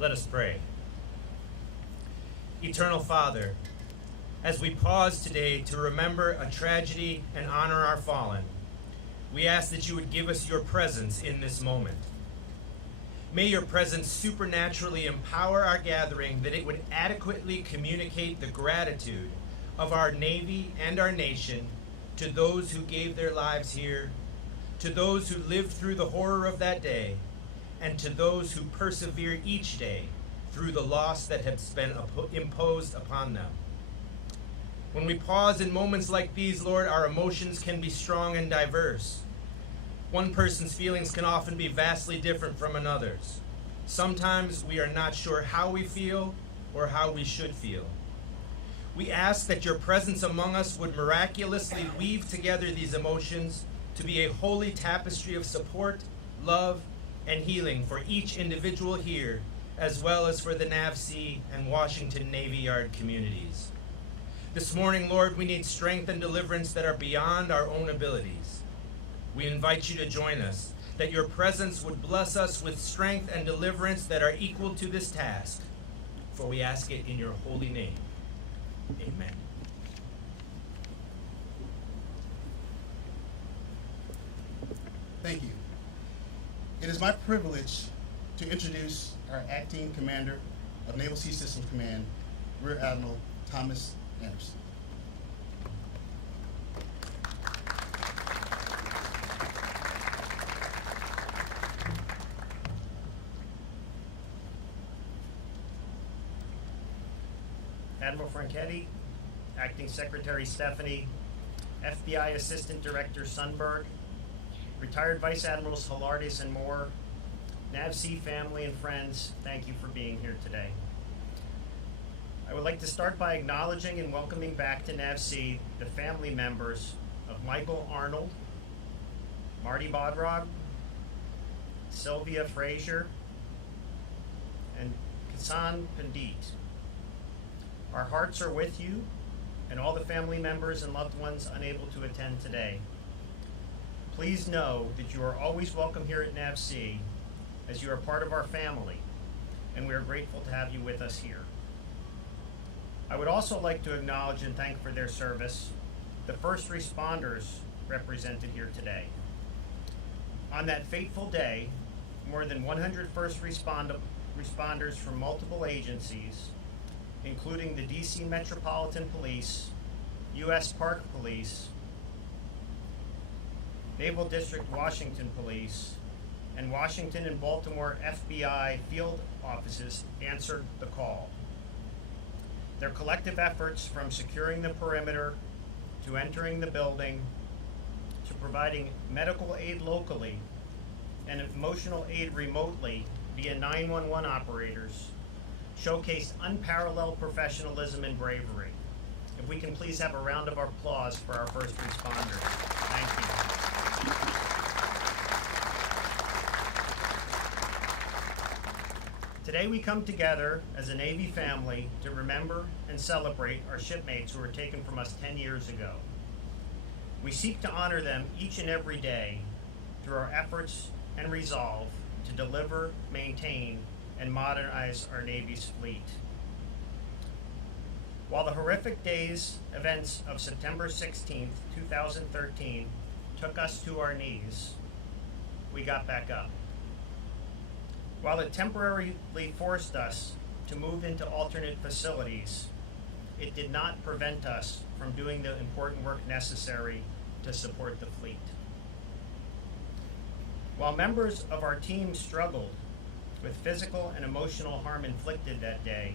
Let us pray. Eternal Father, as we pause today to remember a tragedy and honor our fallen, we ask that you would give us your presence in this moment. May your presence supernaturally empower our gathering, that it would adequately communicate the gratitude of our Navy and our nation to those who gave their lives here, to those who lived through the horror of that day, and to those who persevere each day through the loss that has been imposed upon them. When we pause in moments like these, Lord, our emotions can be strong and diverse. One person's feelings can often be vastly different from another's. Sometimes we are not sure how we feel or how we should feel. We ask that your presence among us would miraculously weave together these emotions to be a holy tapestry of support, love, and healing for each individual here, as well as for the NAVC and Washington Navy Yard communities. This morning, Lord, we need strength and deliverance that are beyond our own abilities. We invite you to join us, that your presence would bless us with strength and deliverance that are equal to this task, for we ask it in your holy name. Amen. Thank you. It is my privilege to introduce our Acting Commander of Naval Sea Systems Command, Rear Admiral Thomas Anderson. Admiral Franchetti, Acting Secretary Stephanie, FBI Assistant Director Sundberg, Retired Vice Admirals Hilardis and Moore, NAVC family and friends, thank you for being here today. I would like to start by acknowledging and welcoming back to NAVC the family members of Michael Arnold, Marty Bodrog, Sylvia Frazier, and Kasan Pandit. Our hearts are with you and all the family members and loved ones unable to attend today. Please know that you are always welcome here at NAVC, as you are part of our family, and we are grateful to have you with us here. I would also like to acknowledge and thank for their service the first responders represented here today. On that fateful day, more than 100 first responders from multiple agencies, including the DC Metropolitan Police, U.S. Park Police, Naval District Washington Police, and Washington and Baltimore FBI field offices answered the call. Their collective efforts, from securing the perimeter to entering the building to providing medical aid locally and emotional aid remotely via 911 operators, showcased unparalleled professionalism and bravery. If we can please have a round of applause for our first responders. Thank you. Today we come together as a Navy family to remember and celebrate our shipmates who were taken from us 10 years ago. We seek to honor them each and every day through our efforts and resolve to deliver, maintain, and modernize our Navy's fleet. While the horrific events of September 16th, 2013 took us to our knees, we got back up. While it temporarily forced us to move into alternate facilities, it did not prevent us from doing the important work necessary to support the fleet. While members of our team struggled with physical and emotional harm inflicted that day,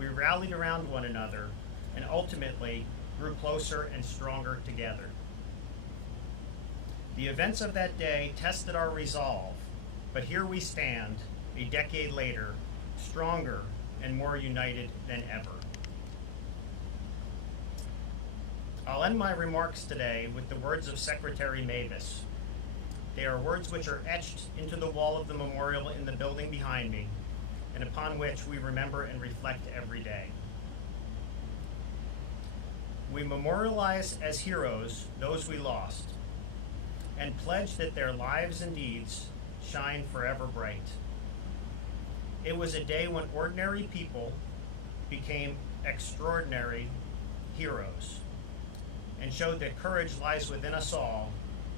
we rallied around one another and ultimately grew closer and stronger together. The events of that day tested our resolve, but here we stand, a decade later, stronger and more united than ever. I'll end my remarks today with the words of Secretary Mavis. They are words which are etched into the wall of the memorial in the building behind me, and upon which we remember and reflect every day. We memorialize as heroes those we lost, and pledge that their lives and deeds shine forever bright. It was a day when ordinary people became extraordinary heroes and showed that courage lies within us all,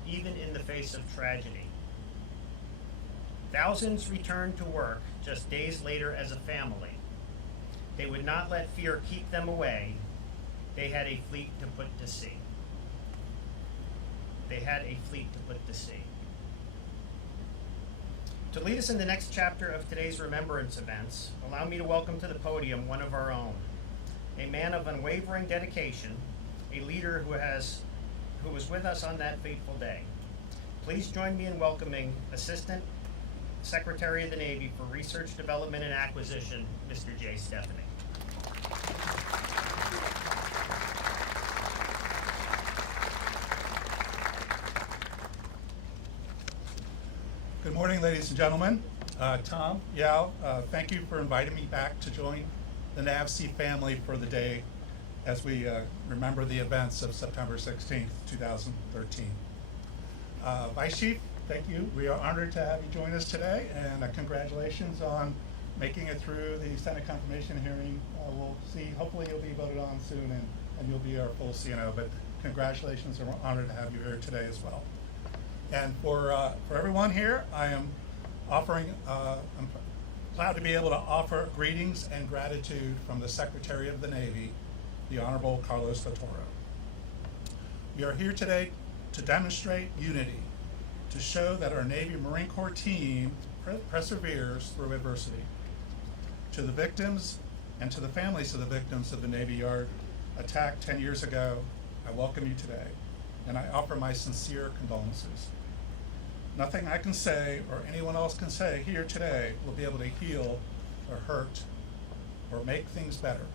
even in the face of tragedy. Thousands returned to work just days later as a family. They would not let fear keep them away. They had a fleet to put to sea. They had a fleet to put to sea. To lead us in the next chapter of today's Remembrance events, allow me to welcome to the podium one of our own, a man of unwavering dedication, a leader who was with us on that fateful day. Please join me in welcoming Assistant Secretary of the Navy for Research, Development, and Acquisition, Mr. Jay Stephanie. Good morning, ladies and gentlemen. Tom, Yao, thank you for inviting me back to join the NAVC family for the day as we remember the events of September 16th, 2013. Vice Chief, thank you. We are honored to have you join us today, and congratulations on making it through the Senate confirmation hearing. We'll see, hopefully you'll be voted on soon and you'll be our full CNO, but congratulations, and we're honored to have you here today as well. And for everyone here, I'm proud to be able to offer greetings and gratitude from the Secretary of the Navy, the Honorable Carlos Latoro. We are here today to demonstrate unity, to show that our Navy Marine Corps team perseveres through adversity. To the victims and to the families of the victims of the Navy Yard attack 10 years ago, I welcome you today, and I offer my sincere condolences. Nothing I can say or anyone else can say here today will be able to heal or hurt or make things better.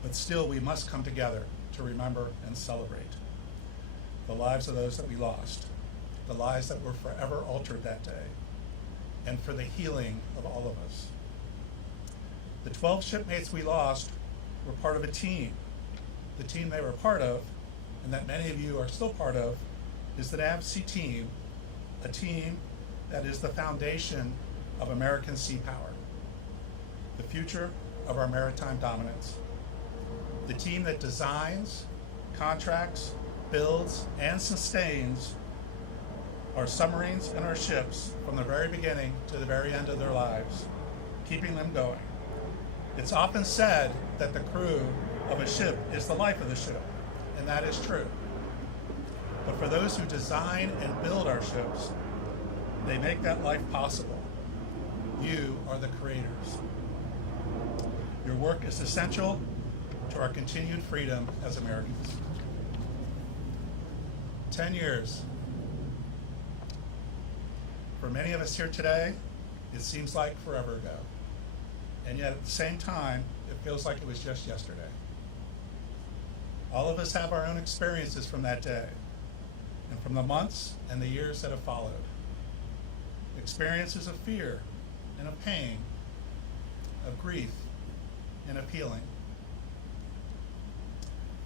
But still, we must come together to remember and celebrate the lives of those that we lost, the lives that were forever altered that day, and for the healing of all of us. The 12 shipmates we lost were part of a team. The team they were part of, and that many of you are still part of, is the NAVC team, a team that is the foundation of American sea power, the future of our maritime dominance. The team that designs, contracts, builds, and sustains our submarines and our ships from the very beginning to the very end of their lives, keeping them going. It's often said that the crew of a ship is the life of the ship, and that is true. But for those who design and build our ships, they make that life possible. You are the creators. Your work is essential to our continued freedom as Americans. 10 years. For many of us here today, it seems like forever ago. And yet at the same time, it feels like it was just yesterday. All of us have our own experiences from that day, and from the months and the years that have followed. Experiences of fear and of pain, of grief and of healing.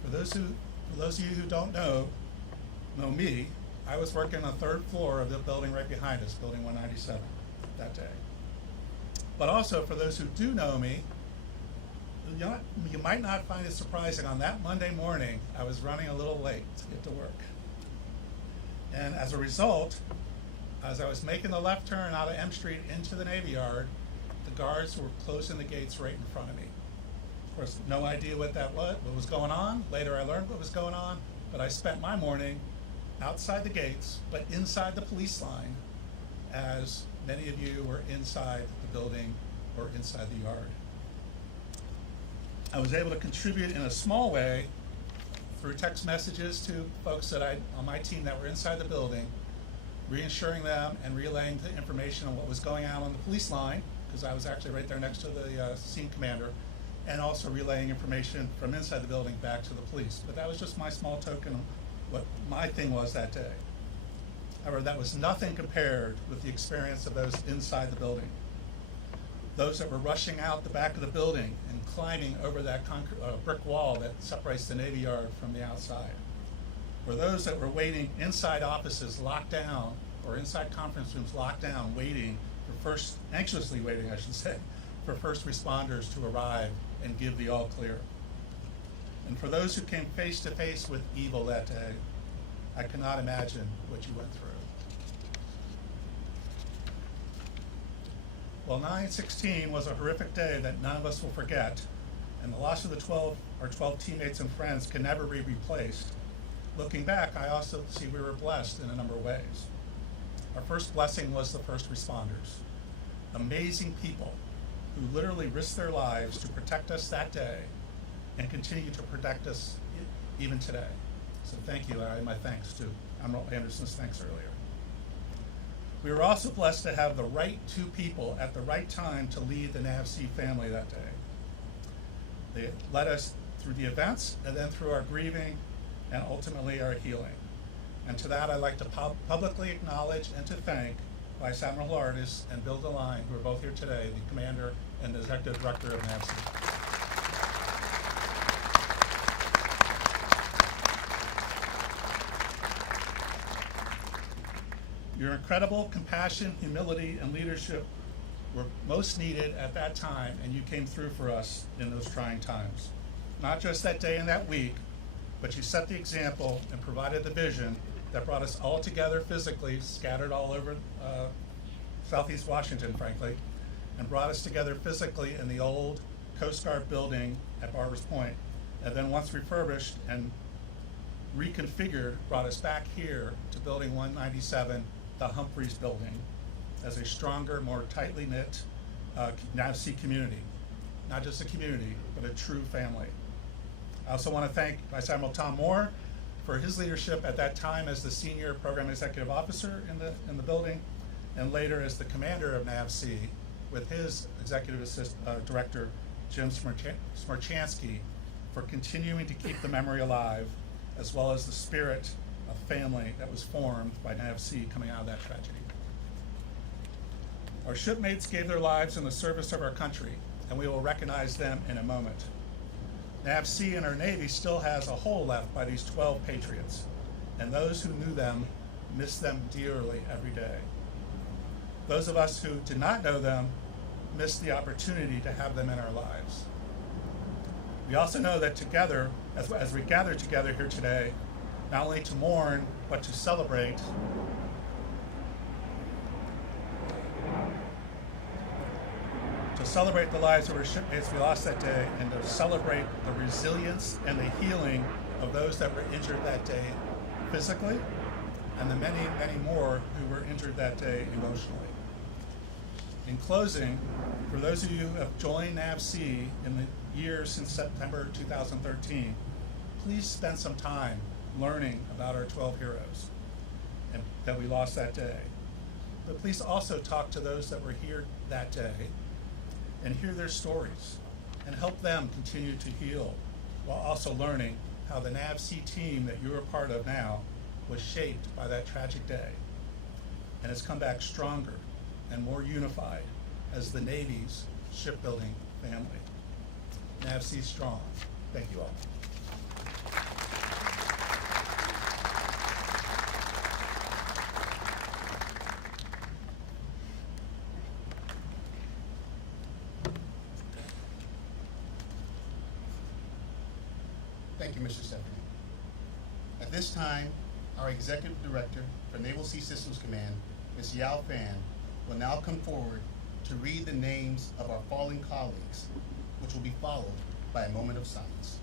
For those of you who don't know me, I was working on the third floor of the building right behind us, building 197, that day. But also for those who do know me, you might not find it surprising, on that Monday morning, I was running a little late to get to work. And as a result, as I was making the left turn out of M Street into the Navy Yard, the guards were closing the gates right in front of me. Of course, no idea what was going on. Later I learned what was going on, but I spent my morning outside the gates, but inside the police line, as many of you were inside the building or inside the yard. I was able to contribute in a small way through text messages to folks that on my team that were inside the building, reassuring them and relaying the information on what was going on the police line, because I was actually right there next to the scene commander, and also relaying information from inside the building back to the police. But that was just my small token of what my thing was that day. However, that was nothing compared with the experience of those inside the building. Those that were rushing out the back of the building and climbing over that brick wall that separates the Navy Yard from the outside. Or those that were waiting inside offices locked down, or inside conference rooms locked down, waiting anxiously waiting, I should say, for first responders to arrive and give the all clear. And for those who came face to face with evil that day, I cannot imagine what you went through. Well, 9/16 was a horrific day that none of us will forget, and the loss of our 12 teammates and friends can never be replaced. Looking back, I also see we were blessed in a number of ways. Our first blessing was the first responders, amazing people who literally risked their lives to protect us that day and continue to protect us even today. So thank you, Larry. My thanks to Admiral Anderson's thanks earlier. We were also blessed to have the right two people at the right time to lead the NAVC family that day. They led us through the events and then through our grieving and ultimately our healing. And to that, I'd like to publicly acknowledge and to thank Vice Admiral Hilarious and Bill DeLine, who are both here today, the Commander and the Executive Director of NAVC. Your incredible compassion, humility, and leadership were most needed at that time, and you came through for us in those trying times. Not just that day and that week, but you set the example and provided the vision that brought us all together physically, scattered all over Southeast Washington, frankly, and brought us together physically in the old Coast Guard building at Barbers Point, and then once refurbished and reconfigured, brought us back here to Building 197, the Humphreys Building, as a stronger, more tightly knit NAVC community. Not just a community, but a true family. I also want to thank Vice Admiral Tom Moore for his leadership at that time as the Senior Program Executive Officer in the building, and later as the Commander of NAVC with his Executive Director, Jim Smarchansky, for continuing to keep the memory alive, as well as the spirit of family that was formed by NAVC coming out of that tragedy. Our shipmates gave their lives in the service of our country, and we will recognize them in a moment. NAVC and our Navy still has a hole left by these 12 patriots, and those who knew them miss them dearly every day. Those of us who did not know them missed the opportunity to have them in our lives. We also know that together, as we gather together here today, not only to mourn, but to celebrate the lives of our shipmates we lost that day, and to celebrate the resilience and the healing of those that were injured that day physically, and the many, many more who were injured that day emotionally. In closing, for those of you who have joined NAVC in the years since September 2013, please spend some time learning about our 12 heroes and that we lost that day. But please also talk to those that were here that day and hear their stories and help them continue to heal, while also learning how the NAVC team that you're a part of now was shaped by that tragic day and has come back stronger and more unified as the Navy's shipbuilding family. NAVC strong. Thank you all. Thank you, Mr. Stephanie. At this time, our Executive Director for Naval Sea Systems Command, Ms. Yao Fan, will now come forward to read the names of our fallen colleagues, which will be followed by a moment of silence.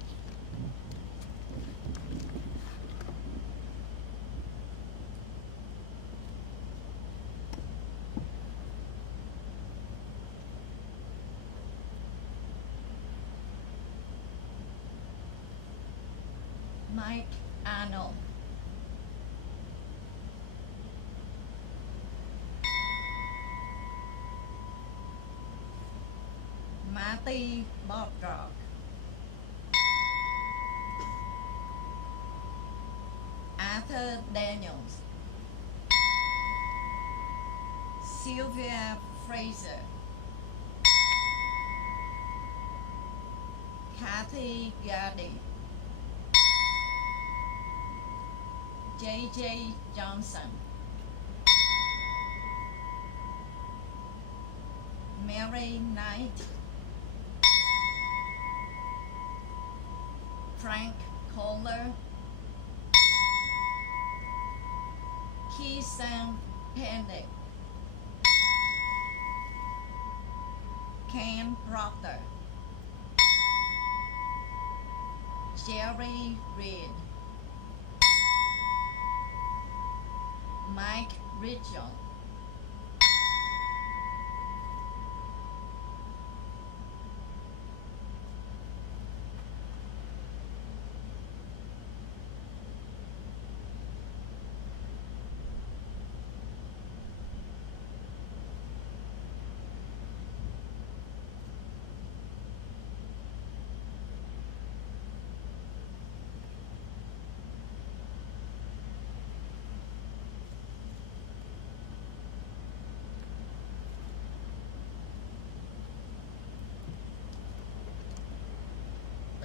Mike Arnold, Marty Bodrock, Arthur Daniels, Sylvia Fraser, Kathy Gardy, J.J. Johnson, Mary Knight, Frank Kohler, Keesan Pendick, Ken Proctor, Jerry Reed, Mike Richard,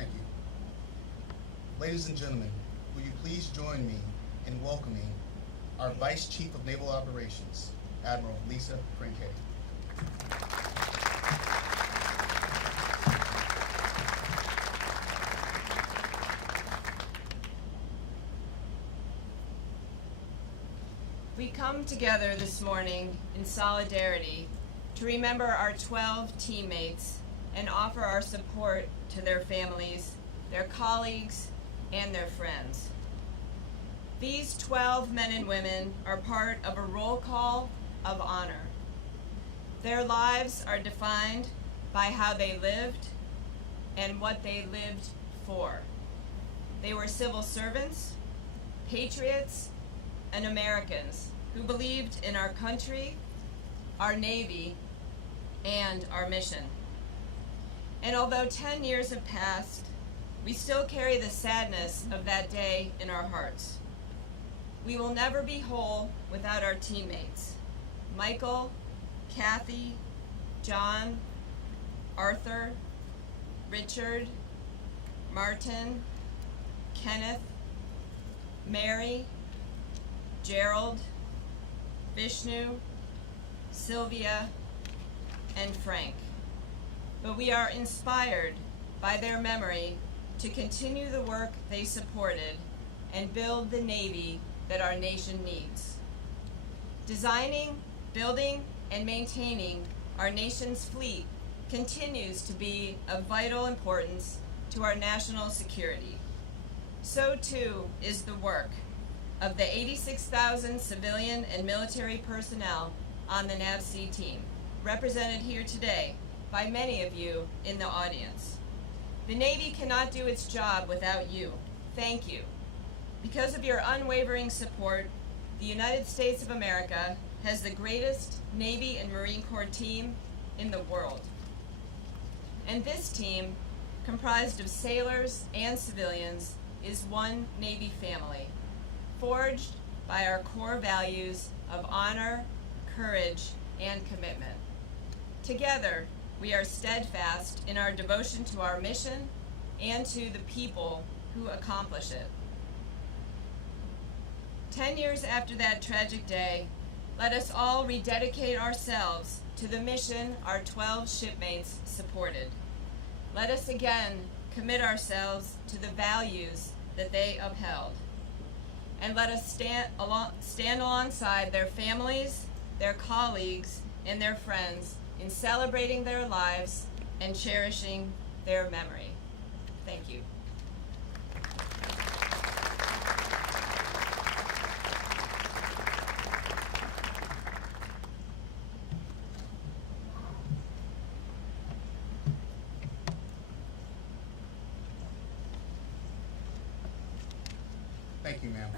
Thank you. Ladies and gentlemen, will you please join me in welcoming our Vice Chief of Naval Operations, Admiral Lisa Franchetti. We come together this morning in solidarity to remember our 12 teammates and offer our support to their families, their colleagues, and their friends. These 12 men and women are part of a roll call of honor. Their lives are defined by how they lived and what they lived for. They were civil servants, patriots, and Americans who believed in our country, our Navy, and our mission. And although 10 years have passed, we still carry the sadness of that day in our hearts. We will never be whole without our teammates, Michael, Kathy, John, Arthur, Richard, Martin, Kenneth, Mary, Gerald, Vishnu, Sylvia, and Frank. But we are inspired by their memory to continue the work they supported and build the Navy that our nation needs. Designing, building, and maintaining our nation's fleet continues to be of vital importance to our national security. So too is the work of the 86,000 civilian and military personnel on the NAVSEA team, represented here today by many of you in the audience. The Navy cannot do its job without you. Thank you. Because of your unwavering support, the United States of America has the greatest Navy and Marine Corps team in the world. And this team, comprised of sailors and civilians, is one Navy family, forged by our core values of honor, courage, and commitment. Together, we are steadfast in our devotion to our mission and to the people who accomplish it. 10 years after that tragic day, let us all rededicate ourselves to the mission our 12 shipmates supported. Let us again commit ourselves to the values that they upheld. And let us stand alongside their families, their colleagues, and their friends in celebrating their lives and cherishing their memory. Thank you. Thank you, ma'am.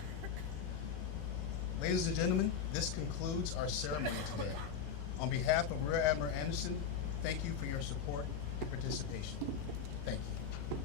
Ladies and gentlemen, this concludes our ceremony today. On behalf of Rear Admiral Anderson, thank you for your support and participation. Thank you.